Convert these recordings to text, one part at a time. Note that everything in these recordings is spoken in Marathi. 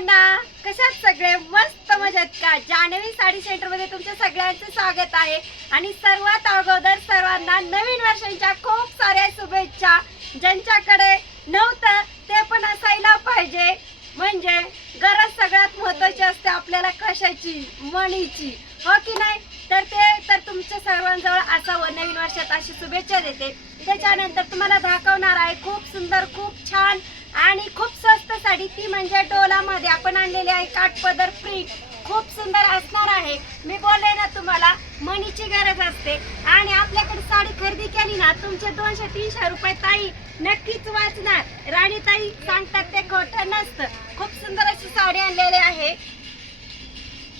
सर्वांना कशात सगळे मस्त मजेत का? जान्हवी साडी सेंटरमध्ये तुमच्या सगळ्यांचे स्वागत आहे. आणि सर्वात अगोदर सर्वांना नवीन वर्षांच्या खूप साऱ्या शुभेच्छा. ज्यांच्याकडे नव्हतं ते पण असायला पाहिजे. म्हणजे गरज सगळ्यात महत्वाची असते आपल्याला कशाची? मणीची. हो की नाही? तर ते तर तुमच्या सर्वांजवळ असावं नवीन वर्षात अशी शुभेच्छा देते. त्याच्यानंतर तुम्हाला दाखवणार आहे खूप सुंदर खूप छान आणि खूप स्वस्त साडी ती म्हणजे डोलामध्ये आपण आणलेली आहे काठपदर प्रिंट खूप सुंदर असणार आहे. मी बोलले ना तुम्हाला मनीची गरज असते. आणि आपल्याकडे साडी खरेदी केली ना तुमचे दोनशे तीनशे रुपये ताई नक्कीच वाचणार. राणी ताई सांगतात ते खोटं नसतं. खूप सुंदर अशी साडी आणलेली आहे.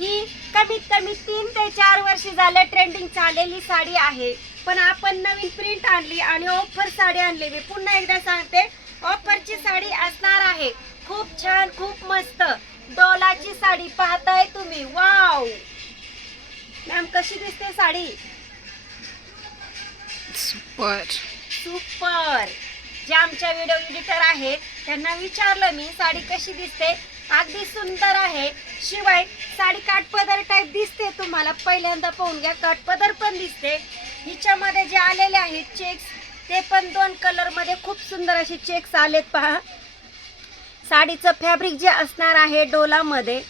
ही कमीत कमी तीन ते चार वर्ष झालं ट्रेंडिंग चाललेली साडी आहे. पण आपण नवीन प्रिंट आणली आणि ऑफर साडी आणली. मी पुन्हा एकदा सांगते ऑफरची साडी असणार आहे. खूप छान खूप मस्त. डोलाची साडी पाहताय तुम्ही. वाव मॅम कशी दिसते साडी? सुपर सुपर जे आमच्या व्हिडिओ एडिटर आहेत त्यांना विचारलं मी साडी कशी दिसते. अगदी सुंदर आहे. शिवाय साडी काटपदर टाईप दिसते तुम्हाला. पहिल्यांदा पाहून घ्या काटपदर पण दिसते. हिच्यामध्ये जे आलेले आहेत चेक्स ते पण दोन कलरमध्ये खूप सुंदर असे चेक्स आलेत पहा. साडीचं फॅब्रिक जे असणार आहे डोलामध्ये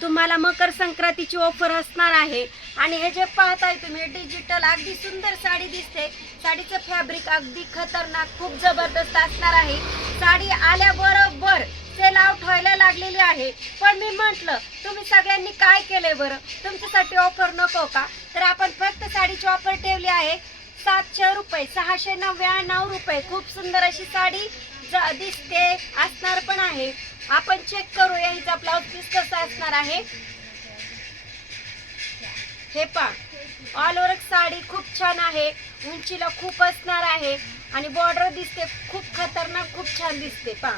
तुम्हाला मकर संक्रांतीची ऑफर असणार आहे. आणि हे जे पाहताय तुम्ही डिजिटल अगदी सुंदर साडी दिसते. साडीचं फॅब्रिक अगदी खतरनाक खूप जबरदस्त असणार आहे. साडी आल्याबरोबर व्हायला लागलेली आहे. पण मी म्हटलं तुम्ही सगळ्यांनी काय केलंय बरं? तुमच्यासाठी ऑफर नको का? तर आपण फक्त साडीची ऑफर ठेवली आहे. सातशे रुपये सहाशे नव्याण्णव रुपये. खूप सुंदर अशी साडी दिसते असणार पण आहे. आपण चेक करूया हिचा ब्लाउज पीस कसा असणार आहे. हे पा ऑल ओव्हर साडी खूप छान आहे. उंचीला खूप असणार आहे. आणि बॉर्डर दिसते खूप खतरनाक खूप छान दिसते. पा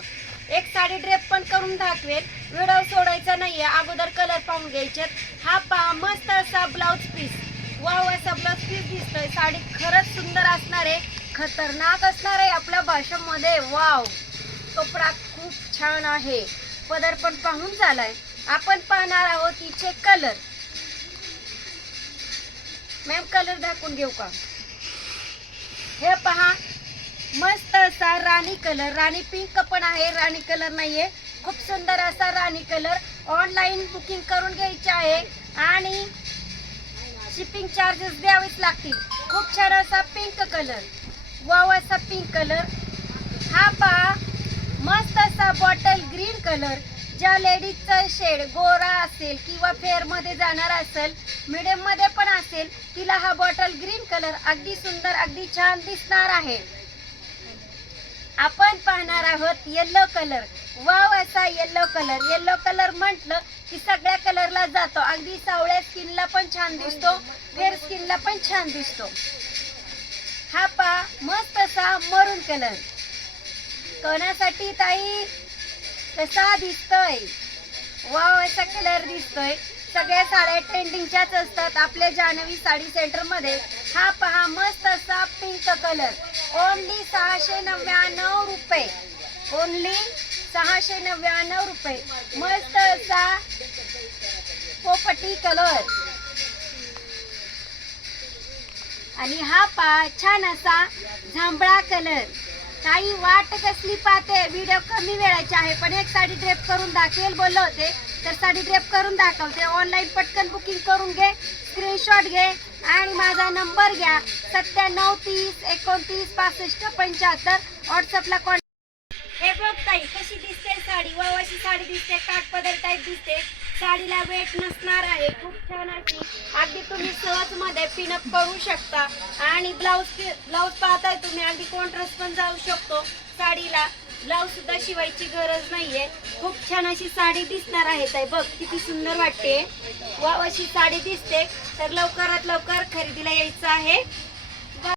एक साडी ड्रेप पण करून दाखवेल. व्हिडिओ सोडायचा नाहीये. अगोदर कलर पाहून घ्यायचे. हा पहा मस्त असा ब्लाऊज पीस वाव असा ब्लाऊज पीस दिसतोय. साडी खरंच सुंदर असणार आहे. खतरनाक असणार आहे आपल्या भाषेमध्ये. वाव कपडा खूप छान आहे. पदर पण पाहून झालाय. आपण पाहणार आहोत तिचे कलर मॅम कलर दाखवून घेऊ का? हे पहा मस्त असा राणी कलर राणी पिंक पण आहे राणी कलर नाहीये. खूप सुंदर असा राणी कलर. ऑनलाईन बुकिंग करून घ्यायची आहे. आणि शिपिंग चार्जेस द्यावेच लागतील. खूप छान असा पिंक कलर. वाव असा पिंक कलर. हा पहा. मस्त असा बॉटल ग्रीन कलर. ज्या लेडीजचा शेड गोरा असेल किंवा फेअरमध्ये जाणार असेल मिडियममध्ये पण असेल तिला हा बॉटल ग्रीन कलर अगदी सुंदर अगदी छान दिसणार आहे. आपण पाहणार आहोत येल्लो कलर वाव असा येल्लो कलर येल्लो कलर म्हटलं की सगळ्या कलरला जातो. अगदी सावळ्या स्किनला पण छान दिसतो. फेअर स्किनला पण छान दिसतो. हा पा मस्त असा मरून कलर कोणासाठी ताई? कसा दिसतोय? वाव असा कलर दिसतोय. सगळ्या साड्या ट्रेंडिंगच्याच असतात. आपल्या जान्हवी साडी सेंटरमध्ये हा पहा मस्त असा पिंक कलर ओनली सहाशे नव्याण्णव रुपये. ओनली सहाशे नव्याण्णव रुपये. मस्त असा पोपटी कलर आणि हा पा छान असा जांभळा कलर काही वाट कसली पाहते? व्हिडिओ कमी वेळाची आहे पण एक साडी ड्रेप करून दाखवेल बोललो होते. तर साडी ड्रेप करून दाखवते. ऑनलाईन पटकन बुकिंग करून घे स्क्रीनशॉट घे आणि माझा नंबर घ्या. सत्त्याण्णव तीस एकोणतीस पासष्ट पंच्याहत्तर. व्हॉट्सअपला कॉन्टॅक्ट हे बघ ताई कशी दिसते साडी? वावाशी साडी दिसते काठपदर टाईप दिसते. साडीला वेट नसणार आहे. खूप छान अशी. अगदी तुम्ही सहजमध्ये पिनअप करू शकता. आणि ब्लाऊज ब्लाऊज पाहताय तुम्ही अगदी कॉन्ट्रास्ट पण जाऊ शकतो साडीला. ब्लाऊज सुद्धा शिवायची गरज नाहीये. खूप छान अशी साडी दिसणार आहे ताई. बघ किती सुंदर वाटते. वाव अशी साडी दिसते. तर लवकरात लवकर खरेदीला यायचं आहे.